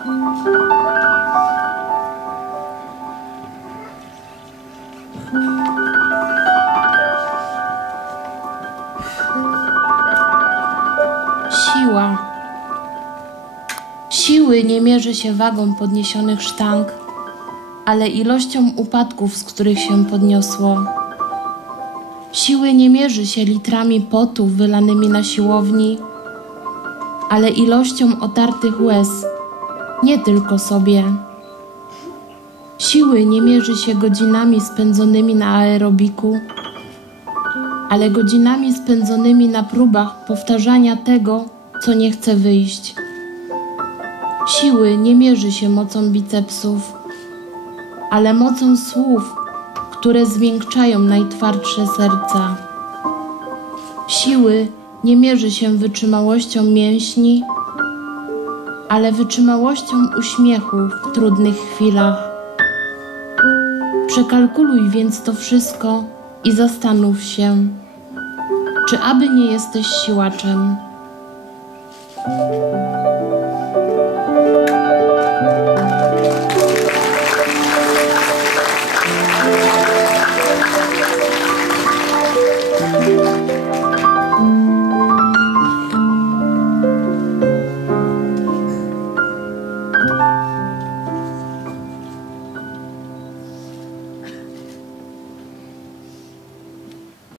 Siła. Siły nie mierzy się wagą podniesionych sztang, ale ilością upadków, z których się podniosło. Siły nie mierzy się litrami potu wylanymi na siłowni, ale ilością otartych łez, nie tylko sobie. Siły nie mierzy się godzinami spędzonymi na aerobiku, ale godzinami spędzonymi na próbach powtarzania tego, co nie chce wyjść. Siły nie mierzy się mocą bicepsów, ale mocą słów, które zmiękczają najtwardsze serca. Siły nie mierzy się wytrzymałością mięśni, ale wytrzymałością uśmiechu w trudnych chwilach. Przekalkuluj więc to wszystko i zastanów się, czy aby nie jesteś siłaczem.